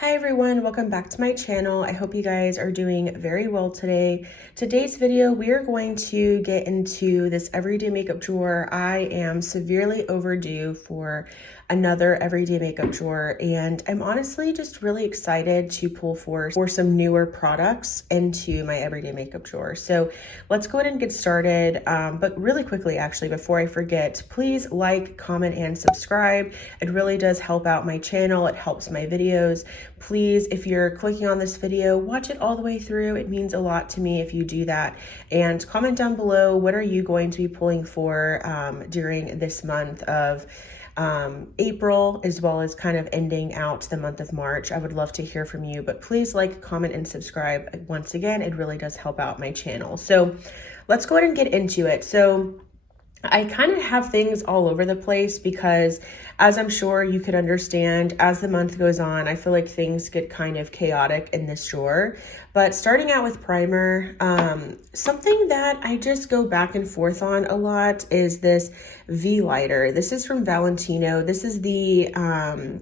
Hi everyone, welcome back to my channel. I hope you guys are doing very well today. Today's video, we are going to get into this everyday makeup drawer. I am severely overdue for another everyday makeup drawer, and I'm honestly just really excited to pull for some newer products into my everyday makeup drawer. So let's go ahead and get started. But really quickly, actually, before I forget, please like, comment, and subscribe. It really does help out my channel. It helps my videos. Please, if you're clicking on this video, watch it all the way through. It means a lot to me if you do that. And comment down below, what are you going to be pulling for during this month of April, as well as kind of ending out the month of March. I would love to hear from you, but please like, comment, and subscribe. Once again, it really does help out my channel. So let's go ahead and get into it. So I kind of have things all over the place because, as I'm sure you could understand, as the month goes on, I feel like things get kind of chaotic in this drawer. But starting out with primer, something that I just go back and forth on a lot is this V lighter. This is from Valentino. This is the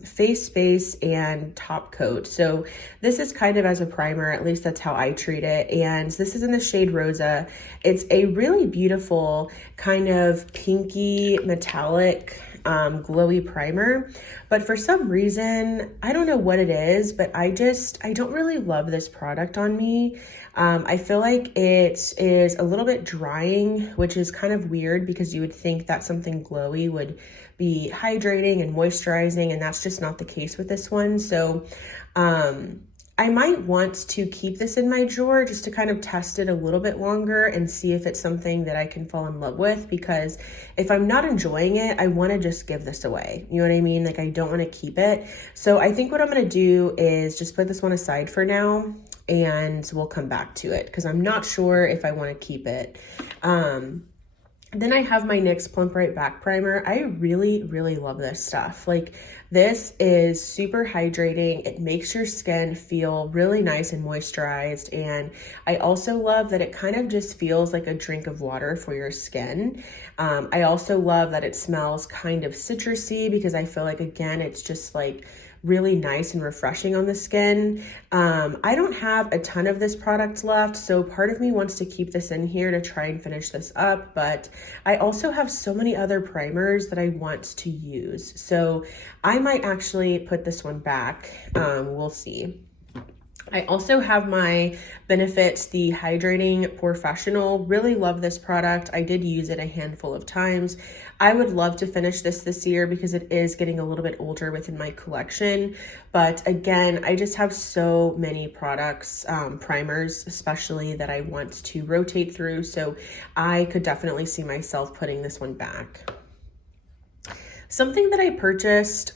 face base and top coat. So this is kind of as a primer, at least that's how I treat it. And this is in the shade Rosa. It's a really beautiful kind of pinky metallic glowy primer, but for some reason, I don't know what it is, but I don't really love this product on me. I feel like it is a little bit drying, which is kind of weird because you would think that something glowy would be hydrating and moisturizing, and that's just not the case with this one. So I might want to keep this in my drawer just to kind of test it a little bit longer and see if it's something that I can fall in love with, because if I'm not enjoying it, I want to just give this away. You know what I mean? Like, I don't want to keep it. So I think what I'm going to do is just put this one aside for now, and we'll come back to it because I'm not sure if I want to keep it. Then I have my NYX Plump Right Back Primer. I really, really love this stuff. Like, this is super hydrating. It makes your skin feel really nice and moisturized. And I also love that it kind of just feels like a drink of water for your skin. I also love that it smells kind of citrusy because I feel like, again, it's just like really nice and refreshing on the skin. I don't have a ton of this product left, so part of me wants to keep this in here to try and finish this up, but I also have so many other primers that I want to use. So I might actually put this one back. We'll see. I also have my Benefit, the Hydrating Professional. Really love this product. I did use it a handful of times. I would love to finish this year because it is getting a little bit older within my collection. But again, I just have so many products, primers especially, that I want to rotate through. So I could definitely see myself putting this one back. Something that I purchased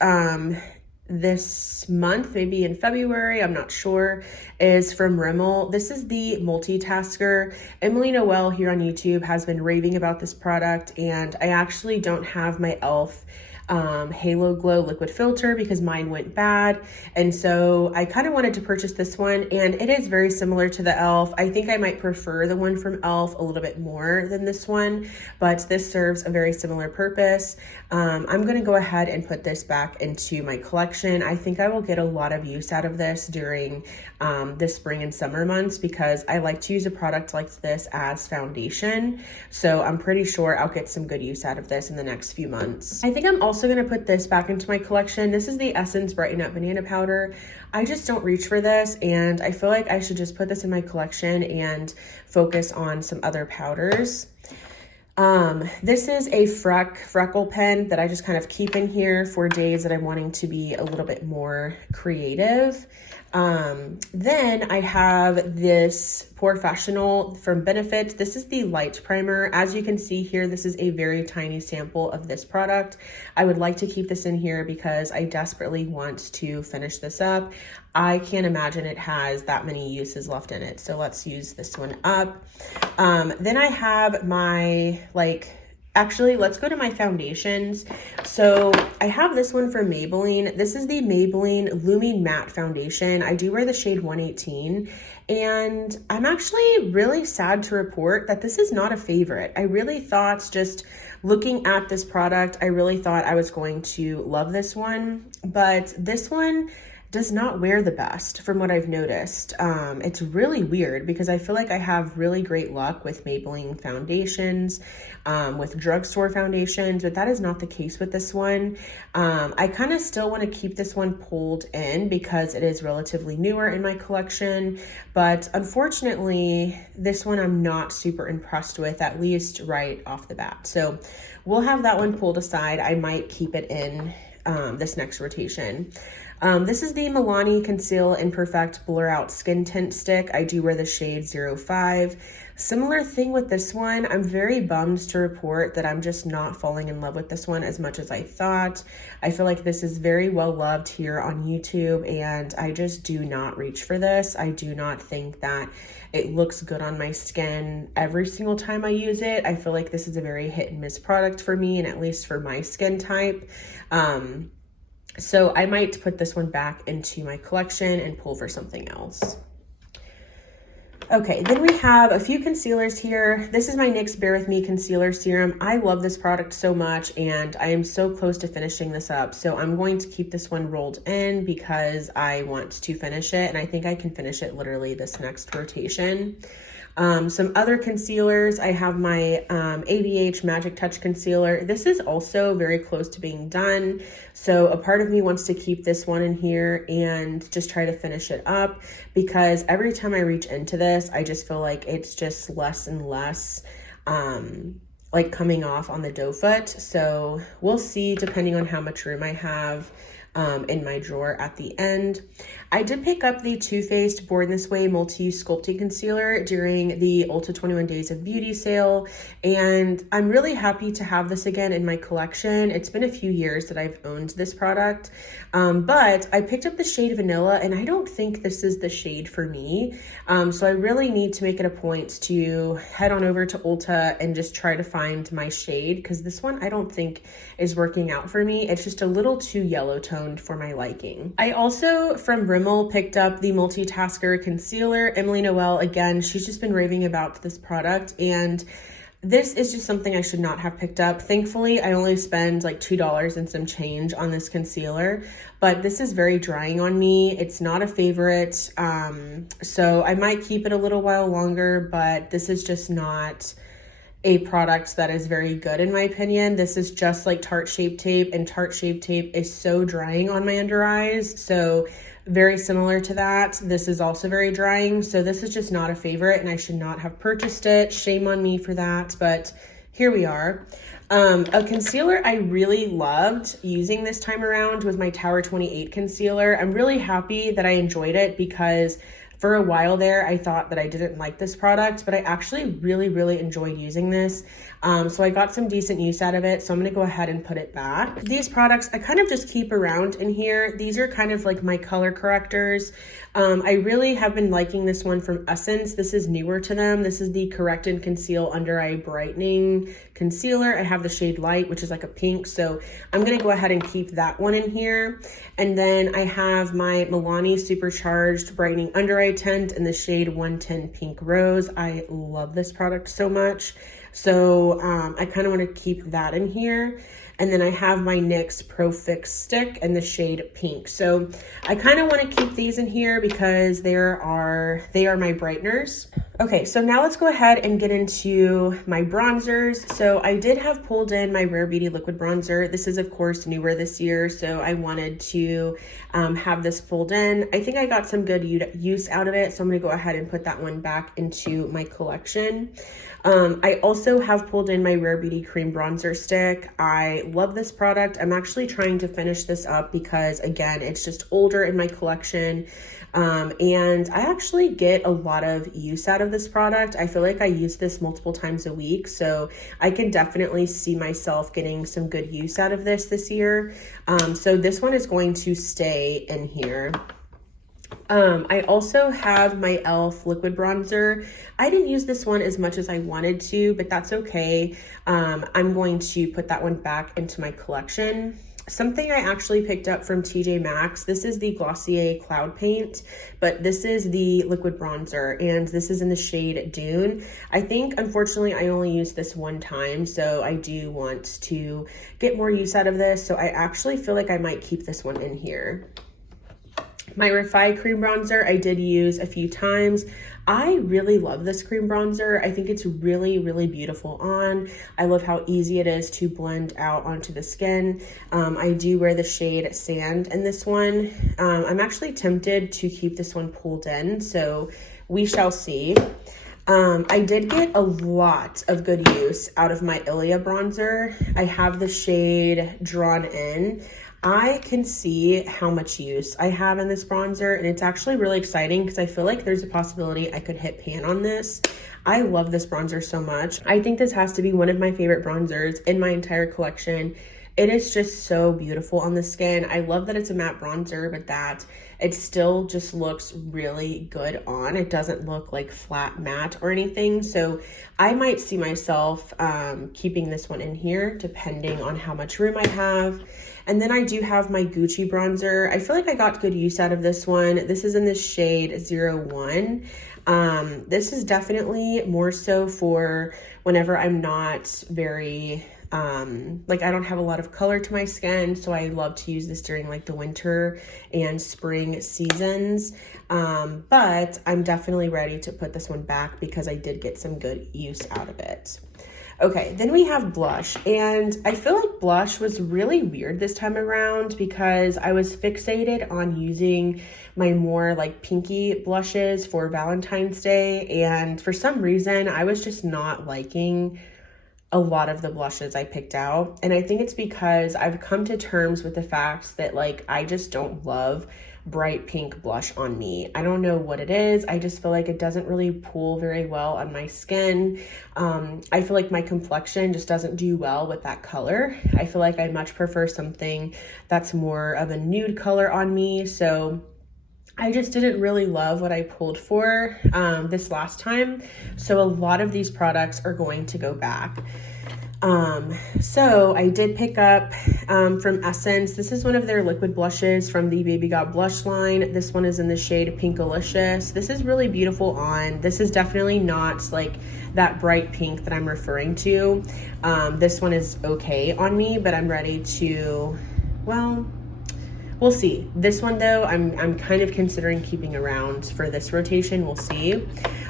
this month, maybe in February, I'm not sure, is from Rimmel. This is the Multitasker. Emily Noel here on YouTube has been raving about this product, and I actually don't have my e.l.f. Halo Glow liquid filter because mine went bad, and so I kind of wanted to purchase this one, and it is very similar to the e.l.f. I think I might prefer the one from e.l.f. a little bit more than this one, but this serves a very similar purpose. I'm going to go ahead and put this back into my collection. I think I will get a lot of use out of this during the spring and summer months because I like to use a product like this as foundation, so I'm pretty sure I'll get some good use out of this in the next few months. I think I'm also going to put this back into my collection. This is the Essence Brighten Up Banana Powder. I just don't reach for this, and I feel like I should just put this in my collection and focus on some other powders. This is a freckle pen that I just kind of keep in here for days that I'm wanting to be a little bit more creative. Then I have this Professional from Benefit. This is the light primer. As you can see here, this is a very tiny sample of this product. I would like to keep this in here because I desperately want to finish this up. I can't imagine it has that many uses left in it. So let's use this one up. Then I have my, actually, let's go to my foundations. So I have this one from Maybelline. This is the Maybelline Lumi Matte Foundation. I do wear the shade 118, and I'm actually really sad to report that this is not a favorite. I really thought, just looking at this product, I really thought I was going to love this one, but this one does not wear the best from what I've noticed. It's really weird because I feel like I have really great luck with Maybelline foundations, with drugstore foundations, but that is not the case with this one. I kind of still want to keep this one pulled in because it is relatively newer in my collection, but unfortunately, this one I'm not super impressed with, at least right off the bat. So we'll have that one pulled aside. I might keep it in this next rotation. This is the Milani Conceal and Perfect Blur Out Skin Tint Stick. I do wear the shade 05. Similar thing with this one. I'm very bummed to report that I'm just not falling in love with this one as much as I thought. I feel like this is very well loved here on YouTube, and I just do not reach for this. I do not think that it looks good on my skin every single time I use it. I feel like this is a very hit and miss product for me, and at least for my skin type. So I might put this one back into my collection and pull for something else. Okay, then we have a few concealers here. This is my NYX Bare With Me Concealer Serum. I love this product so much, and I am so close to finishing this up. So I'm going to keep this one rolled in because I want to finish it, and I think I can finish it literally this next rotation. Some other concealers, I have my ABH Magic Touch Concealer. This is also very close to being done. So a part of me wants to keep this one in here and just try to finish it up, because every time I reach into this, I just feel like it's just less and less like coming off on the doe foot. So we'll see, depending on how much room I have in my drawer at the end. I did pick up the Too Faced Born This Way Multi-Use Sculpting Concealer during the Ulta 21 Days of Beauty sale, and I'm really happy to have this again in my collection. It's been a few years that I've owned this product, but I picked up the shade Vanilla, and I don't think this is the shade for me. So I really need to make it a point to head on over to Ulta and just try to find my shade, because this one I don't think is working out for me. It's just a little too yellow toned for my liking. I also, from Rimmel, picked up the Multitasker Concealer. Emily Noel, again, she's just been raving about this product, and this is just something I should not have picked up. Thankfully, I only spend like $2 and some change on this concealer, but this is very drying on me. It's not a favorite, so I might keep it a little while longer, but this is just not a product that is very good in my opinion. This is just like Tarte Shape Tape, and Tarte Shape Tape is so drying on my under eyes. So very similar to that. This is also very drying. So this is just not a favorite, and I should not have purchased it. Shame on me for that, but here we are. A concealer I really loved using this time around was my Tower 28 concealer. I'm really happy that I enjoyed it, because for a while there, I thought that I didn't like this product, but I actually really enjoyed using this. So I got some decent use out of it, so I'm gonna go ahead and put it back. These products I kind of just keep around in here. These are kind of like my color correctors. I really have been liking this one from Essence. This is newer to them. This is the Correct and Conceal Under Eye Brightening Concealer. I have the shade Light, which is like a pink, so I'm gonna go ahead and keep that one in here. And then I have my Milani Supercharged Brightening Under Eye Tint in the shade 110 Pink Rose. I love this product so much, so I kind of want to keep that in here. And then I have my NYX Pro Fix Stick in the shade Pink. So I kind of want to keep these in here because they are my brighteners. Okay, so now let's go ahead and get into my bronzers. So I did have pulled in my Rare Beauty Liquid Bronzer. This is, of course, newer this year, so I wanted to have this pulled in. I think I got some good use out of it, so I'm going to go ahead and put that one back into my collection. I also have pulled in my Rare Beauty Cream Bronzer Stick. I love this product. I'm actually trying to finish this up because, again, it's just older in my collection. And I actually get a lot of use out of this product. I feel like I use this multiple times a week, so I can definitely see myself getting some good use out of this year. So this one is going to stay in here. I also have my e.l.f. liquid bronzer. I didn't use this one as much as I wanted to, but that's okay. I'm going to put that one back into my collection. Something I actually picked up from TJ Maxx. This is the Glossier Cloud Paint, but this is the liquid bronzer, and this is in the shade Dune. I think, unfortunately, I only used this one time, so I do want to get more use out of this. So I actually feel like I might keep this one in here. My Refi cream bronzer I did use a few times. I really love this cream bronzer. I think it's really, really beautiful on. I love how easy it is to blend out onto the skin. I do wear the shade Sand in this one. I'm actually tempted to keep this one pulled in, so we shall see. I did get a lot of good use out of my Ilia bronzer. I have the shade Drawn In. I can see how much use I have in this bronzer, and it's actually really exciting because I feel like there's a possibility I could hit pan on this. I love this bronzer so much. I think this has to be one of my favorite bronzers in my entire collection. It is just so beautiful on the skin. I love that it's a matte bronzer, but that it still just looks really good on. It doesn't look like flat matte or anything. So I might see myself keeping this one in here depending on how much room I have. And then I do have my Gucci bronzer. I feel like I got good use out of this one. This is in the shade 01. This is definitely more so for whenever I'm not very, like I don't have a lot of color to my skin. So I love to use this during like the winter and spring seasons. But I'm definitely ready to put this one back because I did get some good use out of it. Okay, then we have blush, and I feel like blush was really weird this time around because I was fixated on using my more like pinky blushes for Valentine's Day, and for some reason I was just not liking a lot of the blushes I picked out. And I think it's because I've come to terms with the fact that like I just don't love bright pink blush on me. I don't know what it is. I just feel like it doesn't really pull very well on my skin. I feel like my complexion just doesn't do well with that color. I feel like I much prefer something that's more of a nude color on me. So I just didn't really love what I pulled for this last time. So a lot of these products are going to go back. So I did pick up from Essence. This is one of their liquid blushes from the Baby Got blush line. This one is in the shade Pinkalicious. This is really beautiful on. This is definitely not like that bright pink that I'm referring to. This one is okay on me, but I'm ready to, well, we'll see. This one though, I'm kind of considering keeping around for this rotation. We'll see.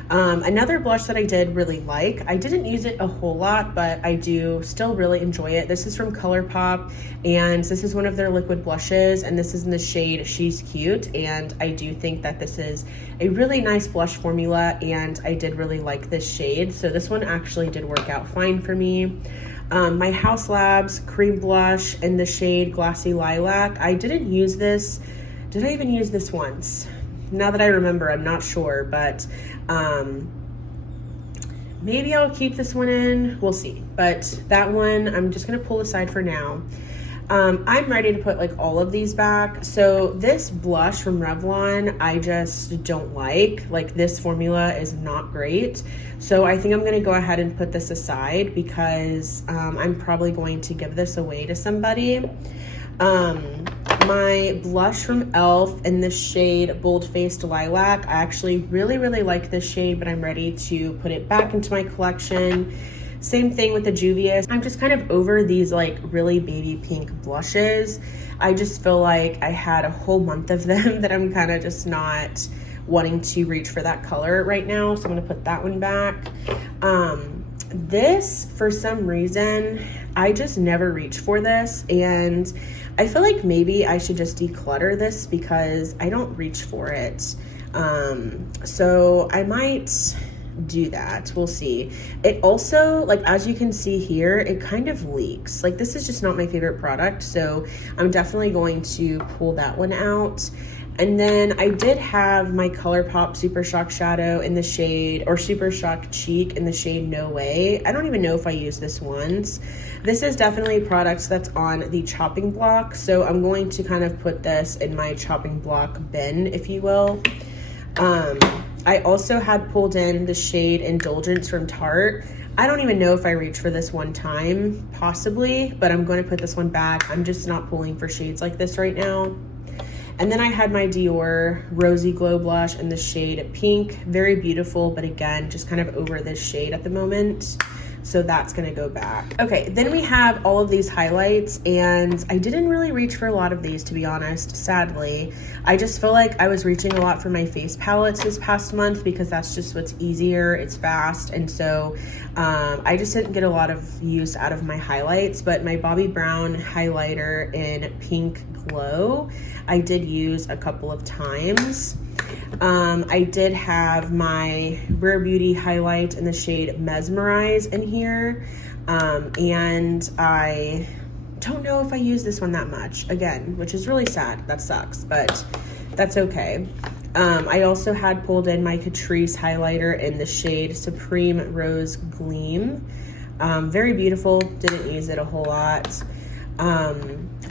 Another blush that I did really like, I didn't use it a whole lot, but I do still really enjoy it. This is from ColourPop, and this is one of their liquid blushes, and this is in the shade She's Cute, and I do think that this is a really nice blush formula, and I did really like this shade, so this one actually did work out fine for me. My Haus Labs cream blush in the shade Glassy Lilac. I didn't use this. Did I even use this once? Now that I remember, I'm not sure, but maybe I'll keep this one in. We'll see. But that one, I'm just going to pull aside for now. I'm ready to put like all of these back. So this blush from Revlon, I just don't like. Like this formula is not great. So I think I'm going to go ahead and put this aside because I'm probably going to give this away to somebody. My blush from e.l.f. in the shade Bold Faced Lilac. I actually really, really like this shade, but I'm ready to put it back into my collection. Same thing with the Juvia's. I'm just kind of over these like really baby pink blushes. I just feel like I had a whole month of them that I'm kind of just not wanting to reach for that color right now. So I'm gonna put that one back. This, for some reason, I just never reach for this, and I feel like maybe I should just declutter this because I don't reach for it. So I might do that. We'll see. It also, like, as you can see here, it kind of leaks. Like, this is just not my favorite product, so I'm definitely going to pull that one out. And then I did have my ColourPop Super Shock Shadow in the shade, or Super Shock Cheek in the shade No Way. I don't even know if I used this once. This is definitely a product that's on the chopping block, so I'm going to kind of put this in my chopping block bin, if you will. I also had pulled in the shade Indulgence from Tarte. I don't even know if I reached for this one time, possibly, but I'm going to put this one back. I'm just not pulling for shades like this right now. And then I had my Dior Rosy Glow Blush in the shade Pink. Very beautiful, but again, just kind of over this shade at the moment. So that's gonna go back. Okay, then we have all of these highlights, and I didn't really reach for a lot of these, to be honest, sadly. I just feel like I was reaching a lot for my face palettes this past month because that's just what's easier, it's fast, and so I just didn't get a lot of use out of my highlights. But my Bobbi Brown highlighter in Pink Glow, I did use a couple of times. I did have my Rare Beauty highlight in the shade Mesmerize in here, and I don't know if I use this one that much, again, which is really sad. That sucks, but that's okay. I also had pulled in my Catrice highlighter in the shade Supreme Rose Gleam. Very beautiful, didn't use it a whole lot.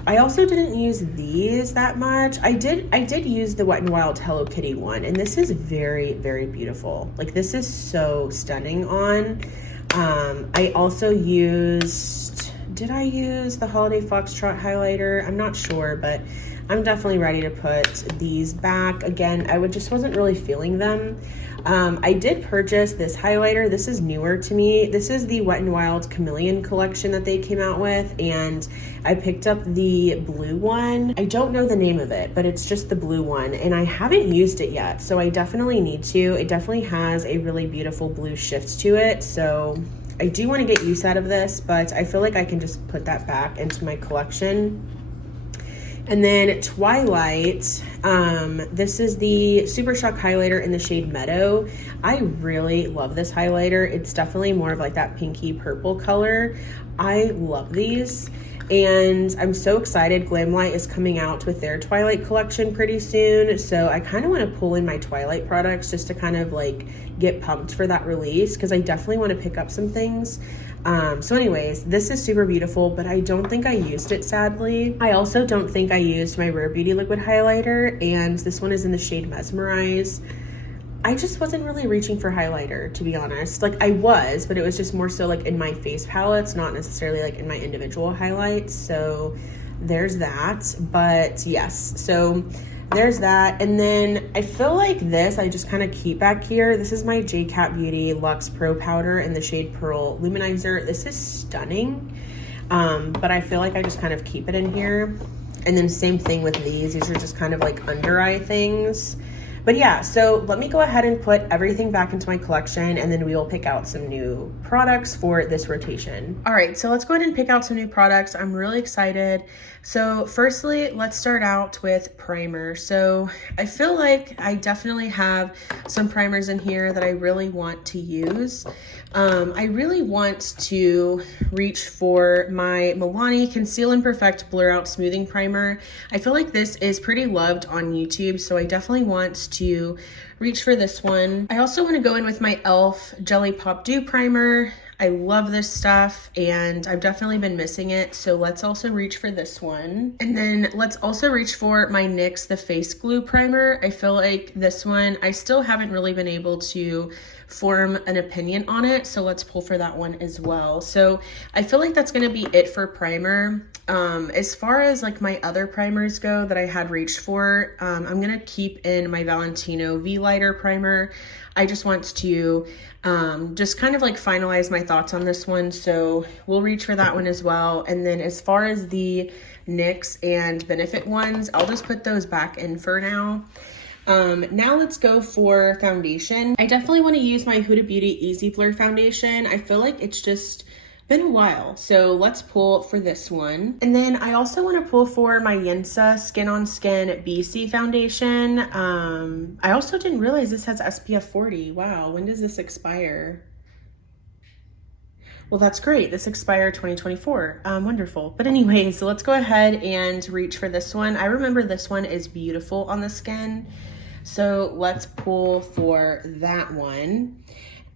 I also didn't use these that much. I did use the Wet n Wild Hello Kitty one, and this is very, very beautiful. Like, this is so stunning on. I also used, did I use the Holiday Foxtrot highlighter? I'm not sure, but I'm definitely ready to put these back. Again, I just wasn't really feeling them. I did purchase this highlighter. This is newer to me. This is the Wet n Wild Chameleon collection that they came out with, and I picked up the blue one. I don't know the name of it, but it's just the blue one, and I haven't used it yet, so I definitely need to. It definitely has a really beautiful blue shift to it, so I do want to get use out of this, but I feel like I can just put that back into my collection. And then Twilight, this is the Super Shock highlighter in the shade Meadow. I really love this highlighter. It's definitely more of like that pinky purple color. I love these, and I'm so excited. Glamlight is coming out with their Twilight collection pretty soon, so I kind of want to pull in my Twilight products just to kind of like get pumped for that release, because I definitely want to pick up some things. So anyways, this is super beautiful, but I don't think I used it, sadly. I also don't think I used my Rare Beauty liquid highlighter, and this one is in the shade Mesmerize. I just wasn't really reaching for highlighter, to be honest. Like, I was, but it was just more so like in my face palettes, not necessarily like in my individual highlights. So there's that. But yes, so there's that. And then I feel like this, I just kind of keep back here. This is my J-Cat Beauty Luxe Pro Powder in the shade Pearl Luminizer. This is stunning, but I feel like I just kind of keep it in here. And then same thing with these. These are just kind of like under eye things. But yeah, so let me go ahead and put everything back into my collection, and then we will pick out some new products for this rotation. All right, so let's go ahead and pick out some new products. I'm really excited. So firstly, let's start out with primer. So I feel like I definitely have some primers in here that I really want to use. I really want to reach for my Milani Conceal and Perfect Blur Out Smoothing Primer. I feel like this is pretty loved on YouTube, so I definitely want to reach for this one. I also want to go in with my e.l.f. Jelly Pop Dew Primer. I love this stuff, and I've definitely been missing it, so let's also reach for this one. And then let's also reach for my NYX The Face Glue Primer. I feel like this one, I still haven't really been able to form an opinion on it, so let's pull for that one as well. So I feel like that's gonna be it for primer. As far as like my other primers go that I had reached for, I'm gonna keep in my Valentino V-Lighter Primer. I just want to just kind of like finalize my thoughts on this one, so we'll reach for that one as well. And then as far as the NYX and Benefit ones, I'll just put those back in for now. Now let's go for foundation. I definitely want to use my Huda Beauty Easy Blur foundation. I feel like it's just been a while, so let's pull for this one. And then I also want to pull for my Yensa Skin on Skin BC foundation. I also didn't realize this has SPF 40. Wow, when does this expire? Well, that's great. This expired 2024. Wonderful. But anyways, so let's go ahead and reach for this one. I remember this one is beautiful on the skin, so let's pull for that one.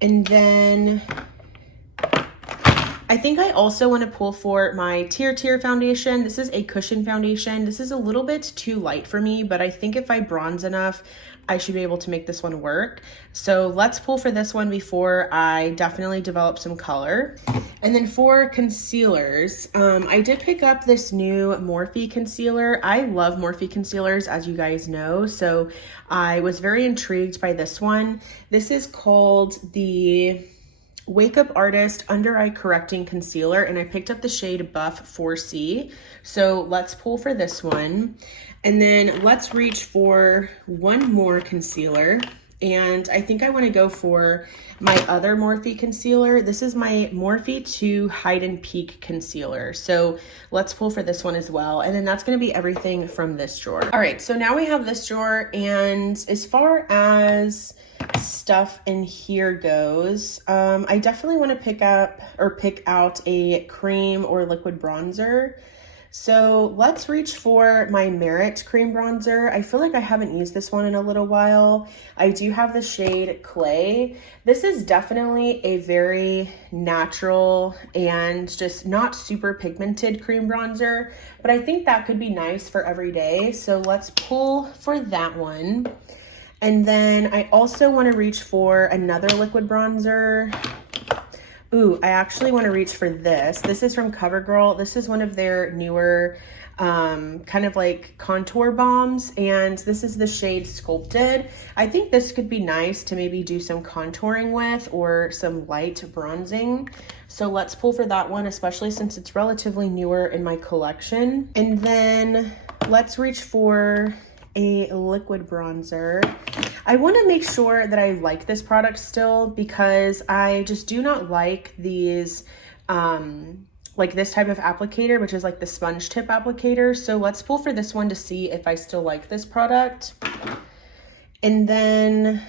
And then I think I also want to pull for my Tear foundation. This is a cushion foundation. This is a little bit too light for me, but I think if I bronze enough, I should be able to make this one work. So let's pull for this one before I definitely develop some color. And then for concealers, I did pick up this new Morphe concealer. I love Morphe concealers, as you guys know, so I was very intrigued by this one. This is called the Wake Up Artist Under Eye Correcting Concealer, and I picked up the shade Buff 4C. So let's pull for this one. And then let's reach for one more concealer. And I think I want to go for my other Morphe concealer. This is my Morphe 2 Hide and Peak concealer. So let's pull for this one as well. And then that's going to be everything from this drawer. All right, so now we have this drawer. And as far as stuff in here goes, I definitely want to pick out a cream or liquid bronzer. So let's reach for my Merit cream bronzer. I feel like I haven't used this one in a little while. I do have the shade Clay. This is definitely a very natural and just not super pigmented cream bronzer, but I think that could be nice for every day. So let's pull for that one. And then I also want to reach for another liquid bronzer. Ooh, I actually want to reach for this. This is from CoverGirl. This is one of their newer kind of like contour bombs, and this is the shade Sculpted. I think this could be nice to maybe do some contouring with or some light bronzing. So let's pull for that one, especially since it's relatively newer in my collection. And then let's reach for a liquid bronzer. I want to make sure that I like this product still, because I just do not like these like this type of applicator, which is like the sponge tip applicator. So let's pull for this one to see if I still like this product. And then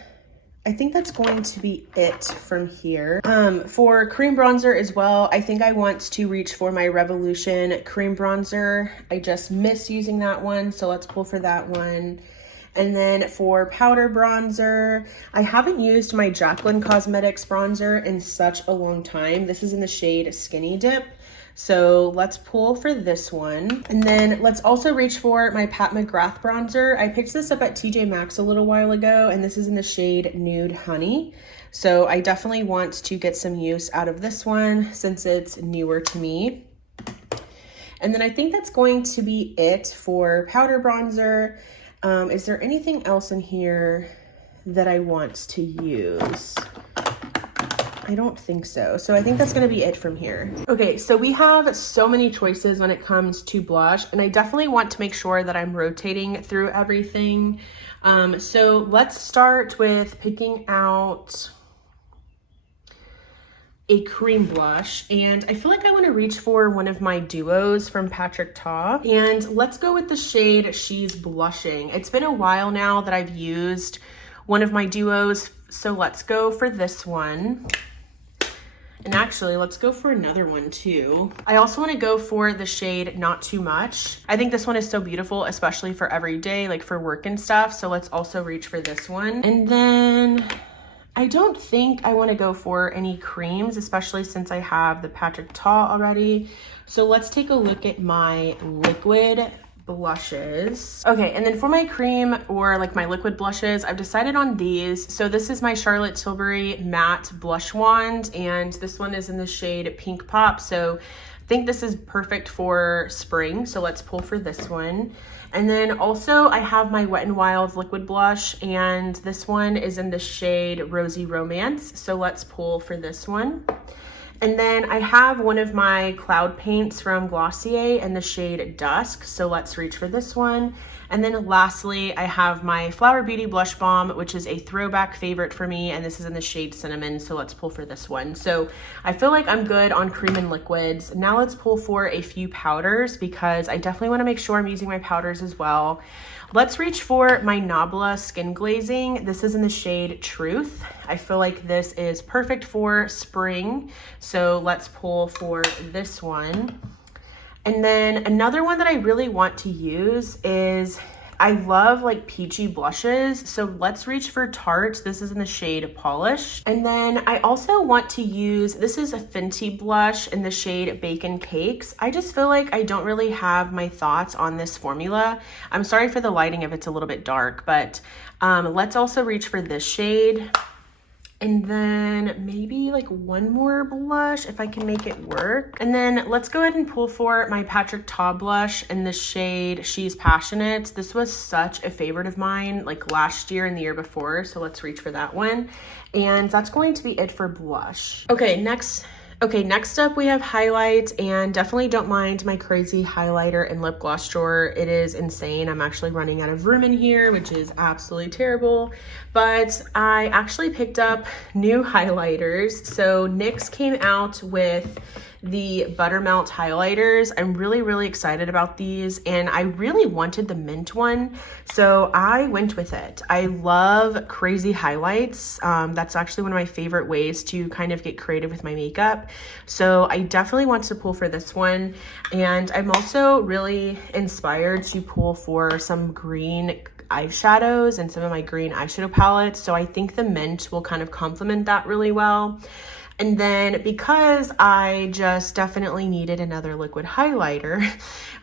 I think that's going to be it from here. For cream bronzer as well, I think I want to reach for my Revolution cream bronzer. I just miss using that one, so let's pull for that one. And then for powder bronzer, I haven't used my Jaclyn Cosmetics bronzer in such a long time. This is in the shade Skinny Dip. So let's pull for this one. And then let's also reach for my Pat McGrath bronzer. I picked this up at TJ Maxx a little while ago, and this is in the shade Nude Honey. So I definitely want to get some use out of this one since it's newer to me. And then I think that's going to be it for powder bronzer. Is there anything else in here that I want to use? I don't think so. So I think that's going to be it from here. Okay, so we have so many choices when it comes to blush, and I definitely want to make sure that I'm rotating through everything. So let's start with picking out a cream blush, and I feel like I want to reach for one of my duos from Patrick Ta, and let's go with the shade She's Blushing. It's been a while now that I've used one of my duos, so let's go for this one. And actually, let's go for another one too. I also want to go for the shade Not Too Much. I think this one is so beautiful, especially for every day, like for work and stuff. So let's also reach for this one. And then I don't think I want to go for any creams, especially since I have the Patrick Ta already. So let's take a look at my liquid blushes. Okay, and then for my cream or like my liquid blushes, I've decided on these. So this is my Charlotte Tilbury matte blush wand, and this one is in the shade Pink Pop. So I think this is perfect for spring. So let's pull for this one. And then also I have my Wet n Wild liquid blush, and this one is in the shade Rosy Romance. So let's pull for this one. And then I have one of my cloud paints from Glossier in the shade Dusk. So let's reach for this one. And then lastly, I have my Flower Beauty Blush Balm, which is a throwback favorite for me, and this is in the shade Cinnamon. So let's pull for this one. So I feel like I'm good on cream and liquids. Now let's pull for a few powders, because I definitely want to make sure I'm using my powders as well. Let's reach for my Nabla Skin Glazing. This is in the shade Truth. I feel like this is perfect for spring. So let's pull for this one. And then another one that I really want to use is, I love like peachy blushes. So let's reach for Tarte. This is in the shade Polish. And then I also want to use, this is a Fenty blush in the shade Bacon Cakes. I just feel like I don't really have my thoughts on this formula. I'm sorry for the lighting if it's a little bit dark, but let's also reach for this shade. And then maybe like one more blush if I can make it work. And then let's go ahead and pull for my Patrick Ta blush in the shade She's Passionate. This was such a favorite of mine like last year and the year before. So let's reach for that one. And that's going to be it for blush. Okay, next up we have highlight, and definitely don't mind my crazy highlighter and lip gloss drawer. It is insane. I'm actually running out of room in here, which is absolutely terrible, but I actually picked up new highlighters. So NYX came out with the Buttermelt highlighters. I'm really excited about these, and I really wanted the mint one, so I went with it. I love crazy highlights. That's actually one of my favorite ways to kind of get creative with my makeup. So I definitely want to pull for this one, and I'm also really inspired to pull for some green eyeshadows and some of my green eyeshadow palettes. So I think the mint will kind of complement that really well. And then because I just definitely needed another liquid highlighter,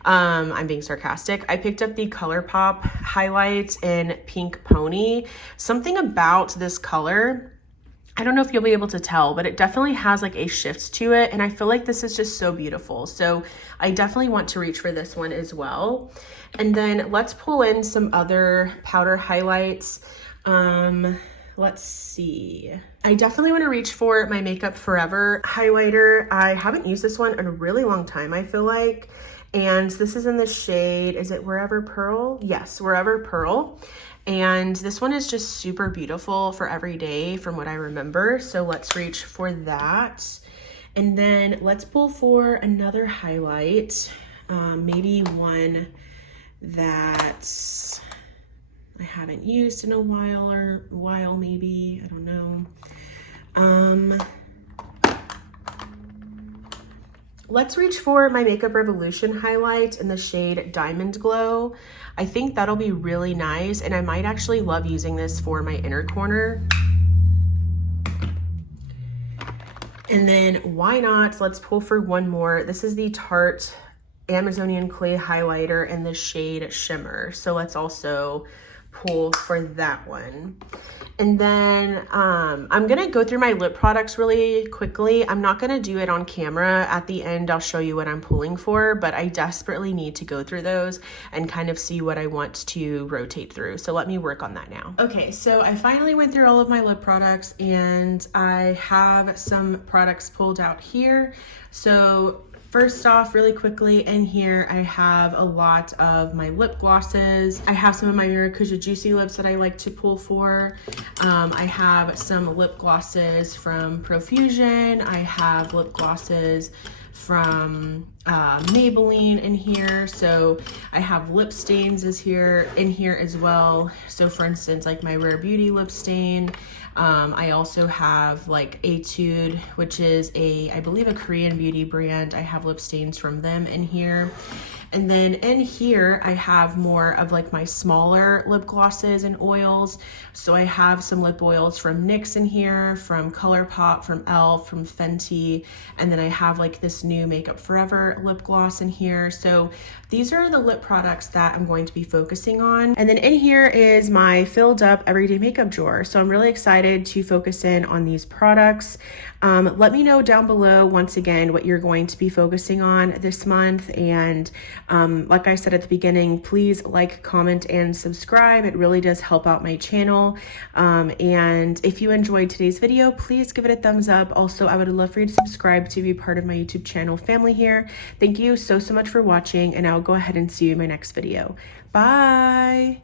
I'm being sarcastic, I picked up the ColourPop highlight in Pink Pony. Something about this color, I don't know if you'll be able to tell, but it definitely has like a shift to it. And I feel like this is just so beautiful. So I definitely want to reach for this one as well. And then let's pull in some other powder highlights. Let's see. I definitely want to reach for my Makeup Forever highlighter. I haven't used this one in a really long time, I feel like. And this is in the shade, is it Wherever Pearl? Yes, Wherever Pearl. And this one is just super beautiful for every day from what I remember. So let's reach for that. And then let's pull for another highlight. Maybe one that I haven't used in a while maybe, I don't know. Let's reach for my Makeup Revolution highlight in the shade Diamond Glow. I think that'll be really nice, and I might actually love using this for my inner corner. And then why not, let's pull for one more. This is the Tarte Amazonian Clay highlighter in the shade Shimmer. So let's also pull for that one. And then I'm gonna go through my lip products really quickly. I'm not gonna do it on camera. At the end, I'll show you what I'm pulling for, but I desperately need to go through those and kind of see what I want to rotate through. So let me work on that now. Okay, so I finally went through all of my lip products, and I have some products pulled out here. So first off, really quickly, in here I have a lot of my lip glosses. I have some of my Maracuja Juicy Lips that I like to pull for. I have some lip glosses from Profusion. I have lip glosses from Maybelline in here. So I have lip stains in here as well. So for instance, like my Rare Beauty lip stain. I also have like Etude, which is I believe a Korean beauty brand. I have lip stains from them in here. And then in here, I have more of like my smaller lip glosses and oils. So I have some lip oils from NYX in here, from ColourPop, from e.l.f., from Fenty. And then I have like this new Makeup Forever lip gloss in here. So these are the lip products that I'm going to be focusing on. And then in here is my filled up everyday makeup drawer. So I'm really excited to focus in on these products. Let me know down below, once again, what you're going to be focusing on this month. And like I said at the beginning, please like, comment, and subscribe. It really does help out my channel. And if you enjoyed today's video, please give it a thumbs up. Also, I would love for you to subscribe to be part of my YouTube channel family here. Thank you so much for watching, and I'll go ahead and see you in my next video. Bye.